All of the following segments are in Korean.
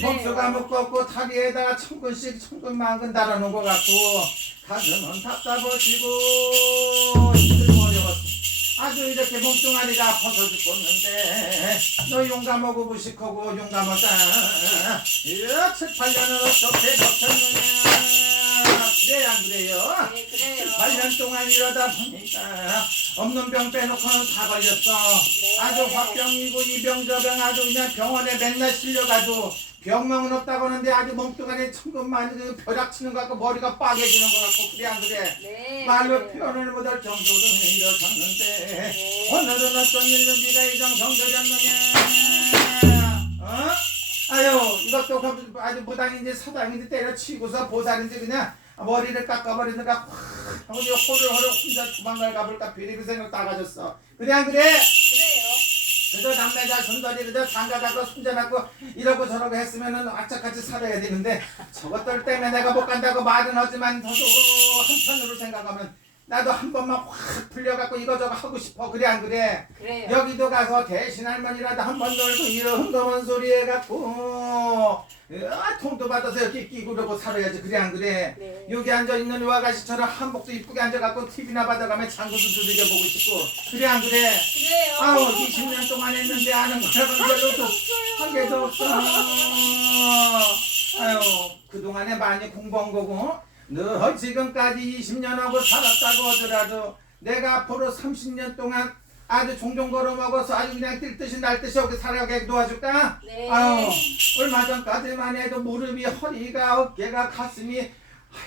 목수가 묶었고 다리에다가 천 근씩 천 근만 근 달아놓은 것 같고 가슴은 답답하시고 힘들고 어려웠어 아주 이렇게 몸뚱아리가 아파서 죽겠는데 너 용감하고 무식하고 용감하다 이야 7, 8년을 어떻게 버텼느냐 그래 안 그래요? 네, 그래요. 8년 동안 이러다 보니까 없는 병 빼놓고는 다 걸렸어. 네. 아주 화병이고 이병저병 아주 그냥 병원에 맨날 실려가도 병명은 없다고 하는데 아주 몸뚱아리 천근만 그 벼락 치는 것 같고 머리가 빠개지는 것 같고 그래 안 그래? 네. 말로 그래요. 표현을 못할 정도로 힘들었는데 네. 오늘은 어떤 일로 네가 이정성들였느냐? 어? 아유 이것도 그 아주 무당인지 사당인지 때려치고서 보살인지 그냥 머리를 깎아버리는가 확 어디 호를 허를 혼자 도망갈 가볼까 비리비 생각 다 가졌어 그래 안 그래? 그래서 남매자 그저 장가가고 손자받고 이러고 저러고 했으면은 악착같이 살아야 되는데 저것들 때문에 내가 못 간다고 말은 하지만 저도 한편으로 생각하면 나도 한 번만 확 풀려갖고 이거저거 하고 싶어 그래 안 그래? 그래요. 여기도 가서 대신 할머니라도 한 번 놀고 이런 흥거먼 소리 해갖고 으아, 통도 받아서 여기 끼고 그러고 살아야지 그래 안 그래? 네. 여기 앉아있는 와가씨처럼 한복도 이쁘게 앉아갖고 TV나 받아가며 장구도 두들겨 보고 싶고 그래 안 그래? 그래요. 아우 20년 동안 했는데 아는 거라고 별로도 한 개도 없어 아유 그동안에 많이 공부한 거고 너 지금까지 20년 하고 살았다고 하더라도 내가 앞으로 30년 동안 아주 종종 걸어 먹어서 아주 그냥 뛸 듯이 날 듯이 여기 살아가게 도와줄까? 네. 아유 얼마 전까지만 해도 무릎이 허리가 어깨가 가슴이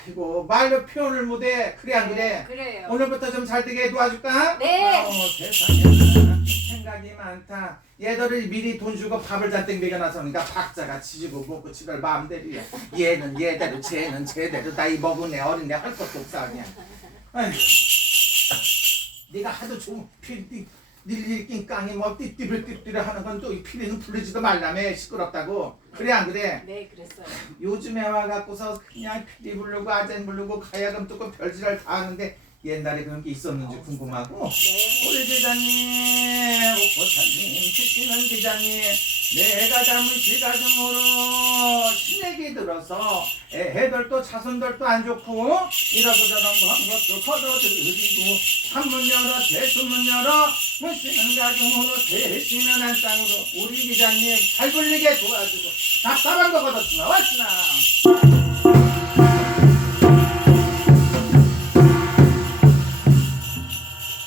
아이고 말로 표현을 못해 그래 안 그래? 그래요. 오늘부터 좀 잘 되게 도와줄까? 네. 어, 세상에 생각이 많다. 얘들을 미리 돈 주고 밥을 잔뜩 먹여놔서 그러니까 박자가 치지고 먹고 치를 마음대로야. 얘는 얘대로 쟤는 쟤대로 나이 먹은 애 어린 애 할 것도 없어 그냥. 아휴. 네가 하도 좀 피리 닐릴낀 깡이 뭐 띠띠를 띠띠를 하는 건 또 피리는 풀리지도 말라며 시끄럽다고 그래 안 그래? 네, 그랬어요. 요즘에 와갖고서 그냥 피리 부르고 아젠 부르고 가야금 듣고 별지랄 다 하는데 옛날에 그런 게 있었는지 궁금하고. 네. 우리 기자님, 옥보사님, 지키는 기자님 내가 담은 시가중으로 신에게 들어서 애들도 자손들도 안 좋고 이러고 저러고 한 것도 걷어들이고 한문 열어 대수문 열어 무시는 가중으로 대시는 한 땅으로 우리 기자님 잘 불리게 도와주고 답답한 거 걷었으나 왔으나